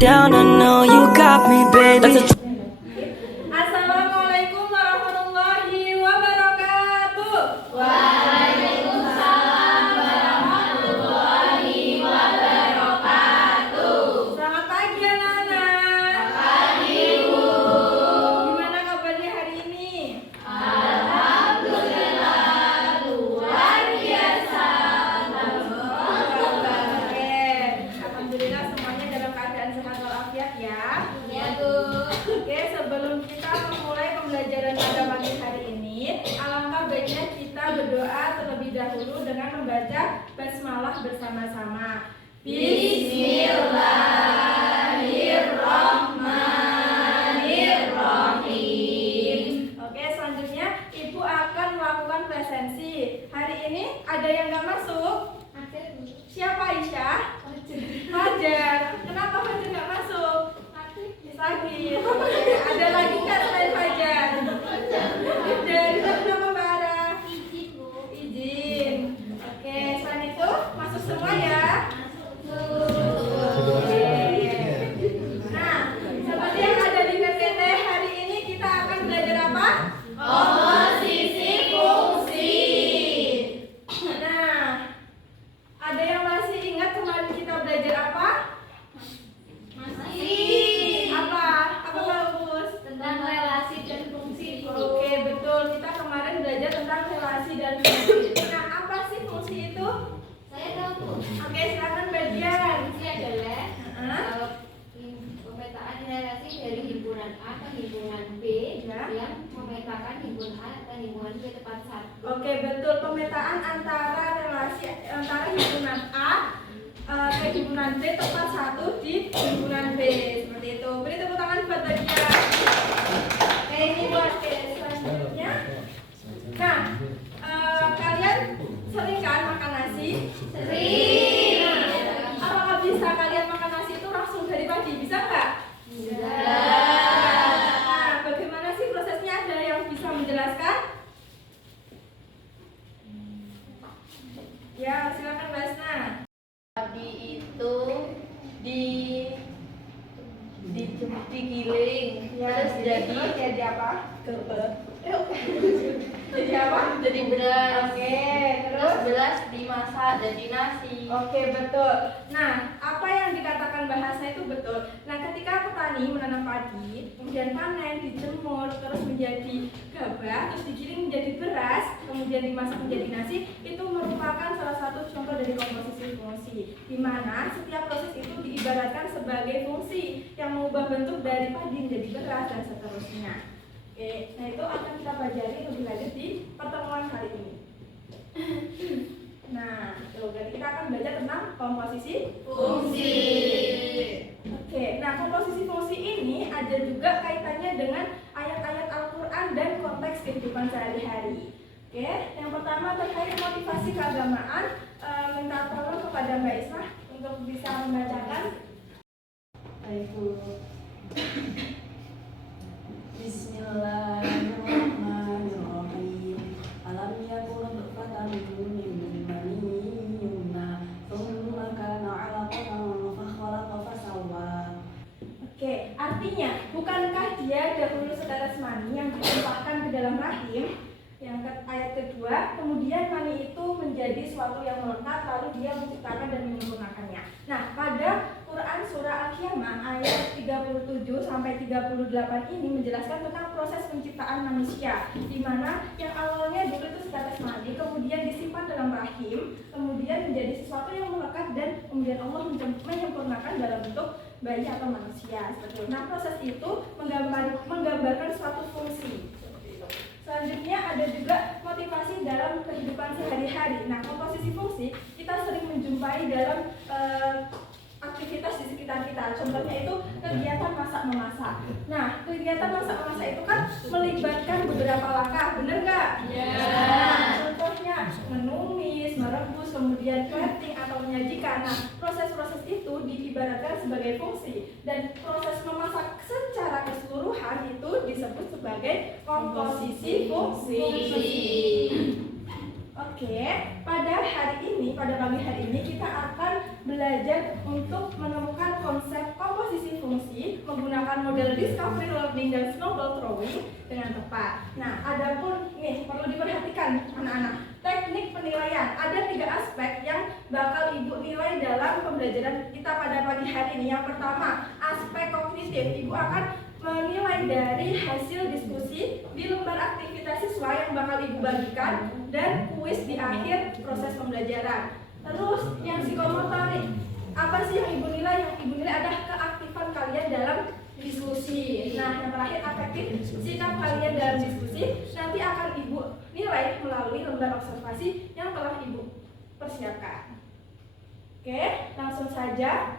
down, I know you got me, baby. Assalamualaikum warahmatullahi wabarakatuh. Waalaikumsalam warahmatullahi wabarakatuh. Selamat pagi anak-anak. Pagi Bu. Gimana kabarnya hari ini? Alhamdulillah luar biasa. Oke, alhamdulillah semuanya dalam keadaan sehat walafiat ya. Iya Bu. Oke, sebelum kita memulai pembelajaran pada pagi hari ini, alangkah baiknya kita berdoa terlebih dahulu dengan membaca basmalah bersama-sama. Bismillahirrahmanirrahim. Oke, selanjutnya Ibu akan melakukan presensi. Hari ini ada yang nggak masuk? Siapa Aisyah? Fajar. Kenapa Fajar nggak masuk? Sakit. Oke, ada lagi nggak selain Fajar? Dari kenapa Mbak Ara? Izin. Oke, selain itu masuk semua ya. Nah, seperti yang ada di PPT hari ini kita akan belajar apa? Komposisi fungsi. Nah, ada yang masih ingat kemarin kita belajar apa? Apa bagus? Tentang relasi dan fungsi. Oke, betul. Kita kemarin belajar tentang relasi dan fungsi. Nah, apa sih fungsi itu? Saya tahu. Oke, silakan bagian. Fungsi adalah Heeh. pemetaan relasi dari himpunan A ke himpunan B Ya. yang memetakan himpunan A ke himpunan B tepat satu. Oke, betul. Pemetaan antara relasi antara himpunan A ke himpunan B tepat satu di himpunan B. Seperti itu. Beri tepuk tangan buat bagian. Oke, ini buat selanjutnya. Nah, kalian sering kan makan nasi? Sering. Nah, apakah bisa kalian makan nasi itu langsung dari pagi? Bisa nggak? Bisa. Nah, bagaimana sih prosesnya? Ada yang bisa menjelaskan? Ya, silakan Mbak Asna. Padi itu digiling terus jadi apa? Jadi apa? jadi beras. Oke, Terus terus? beras dimasak jadi nasi. Oke, betul. Nah, apa yang dikatakan bahasa itu betul. Nah, ketika petani menanam padi, kemudian panen, dijemur, terus menjadi gabah, terus digiling menjadi beras, kemudian dimasak menjadi nasi, itu merupakan salah satu contoh dari komposisi fungsi, di mana setiap proses itu diibaratkan sebagai fungsi yang mengubah bentuk dari padi menjadi beras dan seterusnya. Oke, nah itu akan kita pelajari lebih lanjut di pertemuan kali ini. Nah, berarti kita akan belajar tentang komposisi Fungsi. Oke, nah komposisi fungsi ini ada juga kaitannya dengan ayat-ayat Al-Quran dan konteks kehidupan sehari-hari. Oke, yang pertama terkait motivasi keagamaan, minta tolong kepada Mbak Ismah untuk bisa membacakan. Baik Bu. Bismillahirrahmanirrahim. Alam yakun nutfatan min maniyyun yumna, thumma kana 'alaqatan fa khalaqa fa sawwa. Oke, artinya bukankah dia dahulu setetes mani yang ditumpahkan ke dalam rahim? Yang ayat kedua, kemudian mani itu menjadi suatu yang melekat, lalu dia menciptakan dan menyempurnakannya. Nah, pada Quran surah Al-Qiyamah ayat 37 sampai 38 ini menjelaskan tentang proses penciptaan manusia, di mana yang awalnya dulu itu setetes mani, kemudian disimpan dalam rahim, kemudian menjadi sesuatu yang melekat dan kemudian Allah menyempurnakan dalam bentuk bayi atau manusia. Seperti itu. Nah, proses itu menggambarkan suatu fungsi. Selanjutnya ada juga motivasi dalam kehidupan sehari-hari. Nah, komposisi fungsi kita sering menjumpai dalam aktivitas di sekitar kita. Contohnya itu kegiatan masak-memasak. Nah, kegiatan masak-memasak itu kan melibatkan beberapa langkah, benar nggak? Ya. Nah, contohnya menumis, merebus, kemudian plating atau menyajikan. Nah, proses-proses itu diibaratkan sebagai fungsi, dan proses memasak secara keseluruhan itu disebut sebagai komposisi fungsi. Oke, pada pagi hari ini kita akan belajar untuk menemukan konsep komposisi menggunakan model discovery learning dan snowball throwing dengan tepat. Nah, adapun nih perlu diperhatikan anak-anak, teknik penilaian. Ada 3 aspek yang bakal Ibu nilai dalam pembelajaran kita pada pagi hari ini. Yang pertama, aspek kognitif. Ibu akan menilai dari hasil diskusi di lembar aktivitas siswa yang bakal Ibu bagikan dan kuis di akhir proses pembelajaran. Terus yang psikomotorik, apa sih yang Ibu nilai? Yang Ibu nilai adalah keaktifan kalian dalam diskusi. Nah, yang terakhir afektif, sikap kalian dalam diskusi nanti akan Ibu nilai melalui lembar observasi yang telah Ibu persiapkan. Oke, langsung saja.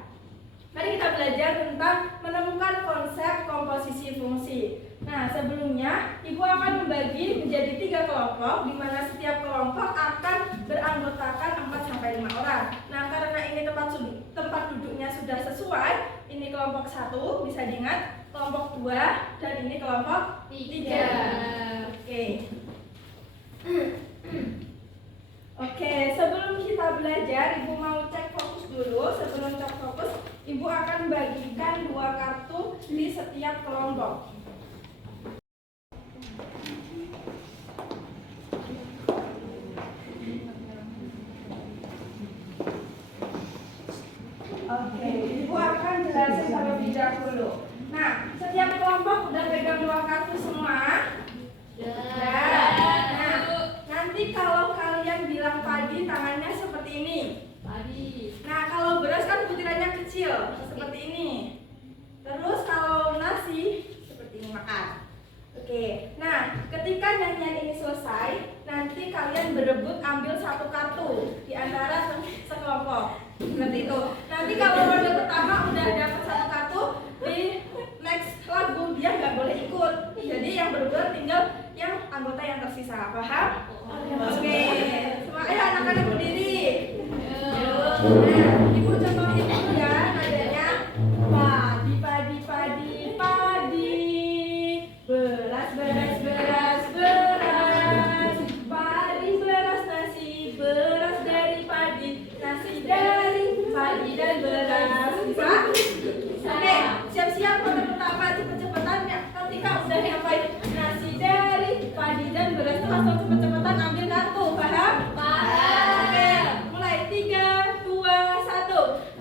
Mari kita belajar tentang menemukan konsep komposisi fungsi. Nah, sebelumnya Ibu akan membagi menjadi 3 kelompok, di mana setiap kelompok akan beranggotakan 4-5 orang. Nah, karena ini tempat duduknya sudah sesuai, ini kelompok 1 bisa diingat, kelompok 2 dan ini kelompok 3. Oke. Oke, sebelum kita belajar, Ibu mau cek fokus dulu. Sebelum cek fokus, Ibu akan bagikan 2 kartu di setiap kelompok. Oke, Ibu akan jelasin terlebih dahulu. Nah, setiap kelompok udah pegang 2 kartu semua? Nah, nanti kalau kalian bilang padi, tangannya seperti ini. Padi. Nah, kalau beras kan butirannya kecil, seperti ini. Terus kalau nasi, seperti ini makan. Oke, nah ketika nyanyian ini selesai, nanti kalian berebut ambil 1 kartu di antara sekelompok. Seperti itu. Nanti kalau ronde pertama udah dapat 1 kartu, di next lagu dia nggak boleh ikut. Jadi yang berebut tinggal yang anggota yang tersisa. Paham? Oke, semuanya anak-anak berdiri. Nah, Ibu contohin dulu ya nadanya. Padi, padi, padi, padi. Beras, beras, beras, beras. Padi, beras, nasi. Beras dari padi. Nasi dari padi dan beras. Bisa? Oke, siap-siap ronde pertama, cepet-cepetan ya. Ketika udah sampai nasi dari padi dan beras itu langsung cepet-cepetan ambil kartu. Paham? Paham. Oke, mulai 3, 2, 1.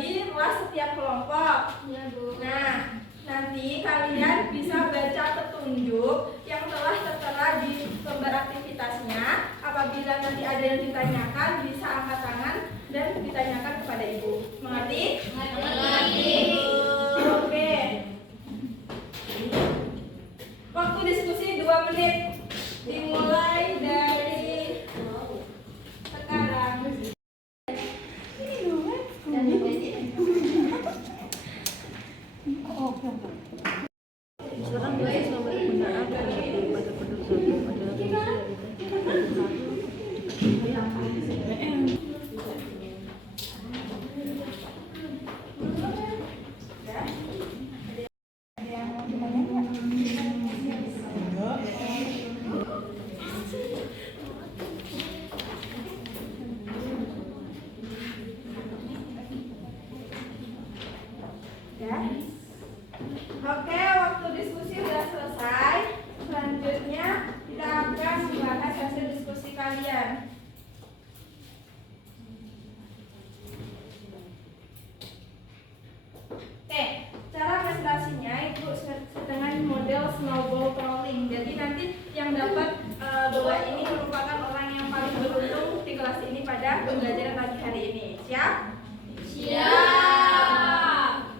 bagi luas setiap kelompok. Ya Bu. Nah, nanti kalian bisa baca petunjuk yang telah tertera di lembar aktivitasnya. Apabila nanti ada yang ditanyakan, bisa angkat tangan dan ditanyakan kepada ibu. Mengerti? Mengerti. Oke. Waktu diskusi 2 menit. Dimulai dari sekarang. Sekarang basis nomor penggunaan pada penduduk satu adalah Ya. Oke, waktu diskusi sudah selesai. Selanjutnya kita akan membahas hasil diskusi kalian. Oke, cara presentasinya itu dengan model snowball rolling. Jadi nanti yang dapat bola ini merupakan orang yang paling beruntung di kelas ini pada pembelajaran pagi hari ini. Siap? Siap.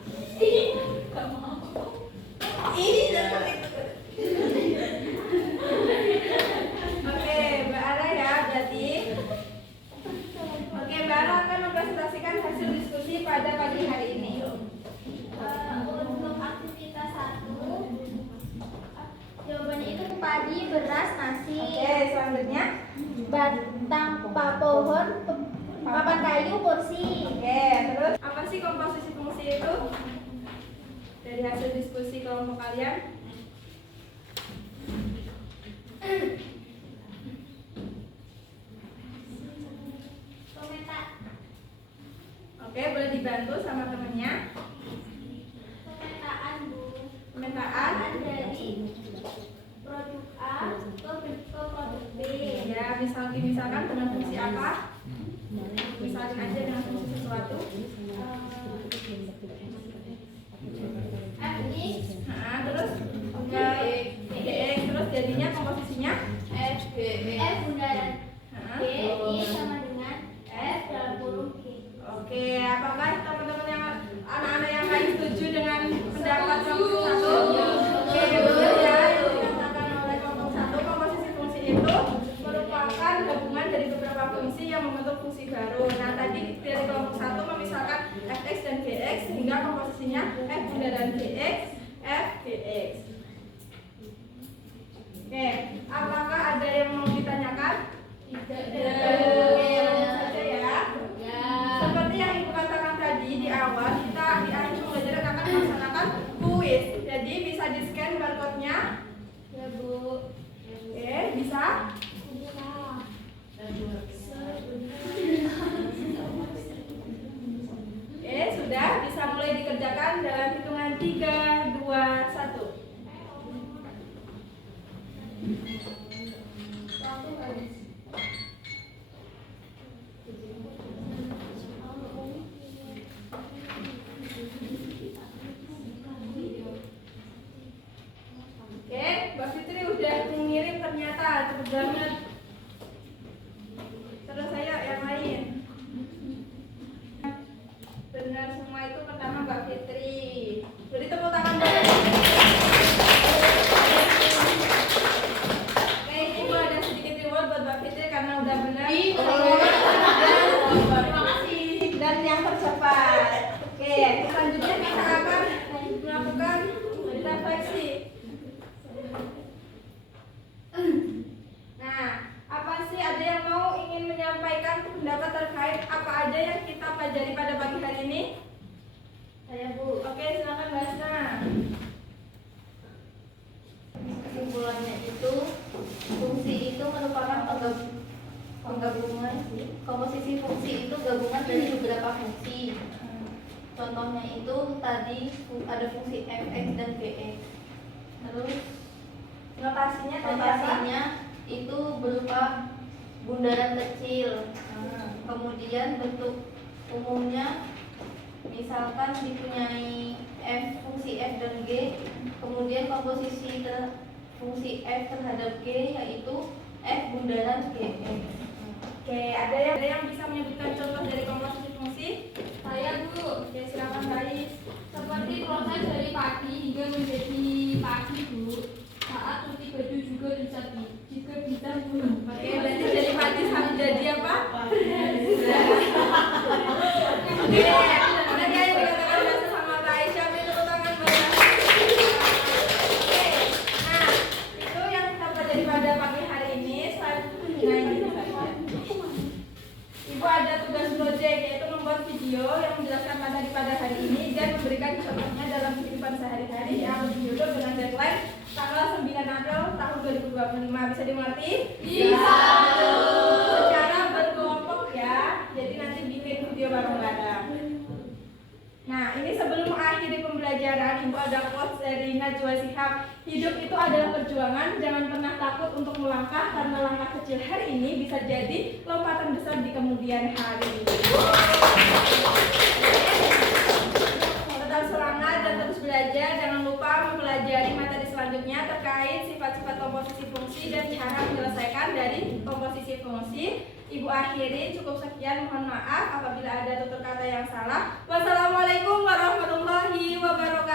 Oke, Mbak Ara ya berarti. Oke, Mbak Ara akan mempresentasikan hasil diskusi pada pagi hari ini. Untuk aktivitas 1, jawabannya itu padi, beras, nasi, Oke, selanjutnya. batang pohon, papan kayu, kursi. Oke, terus apa sih komposisi fungsi itu? Dari hasil diskusi kelompok kalian. Pemetaan Oke, boleh dibantu sama temennya. Bu. Pemetaan. Dari produk A ke produk B. Ya, misalkan dengan fungsi apa? Misalkan aja dengan fungsi sesuatu. F Nah, terus GX terus jadinya komposisinya. F bundaran Nah, B I sama dengan F dalam kurung G. Oke, apakah teman-teman yang anak-anak yang lain setuju dengan pendapat kelompok 1? Oke, benar ya. Yang dikatakan oleh kelompok 1, komposisi fungsi itu merupakan gabungan dari beberapa fungsi yang membentuk fungsi baru. Nah, tadi dari kelompok 1 memisahkan fx dan gx sehingga komposisinya f bundaran gx, f gx. Oke, apakah ada yang mau ditanyakan? Oke, langsung saja ya. Seperti yang Ibu katakan tadi di awal, kita di akhir pembelajaran akan melaksanakan kuis. Jadi bisa di-scan barcode-nya. Ya Bu. Oke, bisa? Oke, sudah bisa mulai dikerjakan dalam hitungan 3, 2, 1. Waktu habis. Oke, Mbak Fitri udah mengirim ternyata cepet banget. Terus saya yang lain. Benar semua itu pertama Mbak Fitri. Beri tepuk tangan dulu. Oke, Ibu ada sedikit reward buat Mbak Fitri karena udah benar. Terima kasih. Dan yang tercepat. Oke, selanjutnya kita akan melakukan refleksi. Nah, apa sih ada yang mau ingin menyampaikan pendapat terkait apa aja yang kita pelajari pada pagi hari ini? Saya Bu. Oke, silakan Mbak Asna. Kesimpulannya itu fungsi itu merupakan penggabungan komposisi fungsi itu gabungan dari beberapa fungsi. Contohnya itu tadi ada fungsi fx dan gx. Terus notasinya itu berupa bundaran kecil. Kemudian bentuk umumnya Misalkan dipunyai fungsi f dan g, kemudian komposisi fungsi f terhadap g yaitu f bundaran g. Oke, ada yang bisa menyebutkan contoh dari komposisi fungsi? Saya Bu, Oke, silakan Rais. seperti proses dari pagi hingga menjadi pagi Bu. Saat cuci baju juga bisa Bu. Oke, berarti dari mati sampai jadi apa? Oke, tadi yang dikatakan bahasa sama Rais. Siapa yang tepuk tangan buat Rais? Oke, nah itu yang kita pelajari pada pagi hari ini. Ibu ada tugas project yaitu membuat video yang menjelaskan materi pada hari ini dan memberikan contohnya dalam kehidupan sehari-hari yang berjudul dengan deadline tanggal 9 April tahun 2025. Bisa dimengerti? Bisa. Secara berkelompok ya. Jadi nanti bikin video bareng-bareng. Nah, ini sebelum mengakhiri pembelajaran, Ibu ada quotes dari Najwa Shihab. Hidup itu adalah perjuangan, jangan pernah takut untuk melangkah karena langkah kecil hari ini bisa jadi lompatan besar di kemudian hari. Tetap semangat dan terus belajar, jangan lupa mempelajari materi selanjutnya terkait sifat-sifat komposisi fungsi dan cara menyelesaikan dari komposisi fungsi. Ibu akhiri, cukup sekian, mohon maaf apabila ada tutur kata yang salah. Wassalamualaikum warahmatullahi wabarakatuh.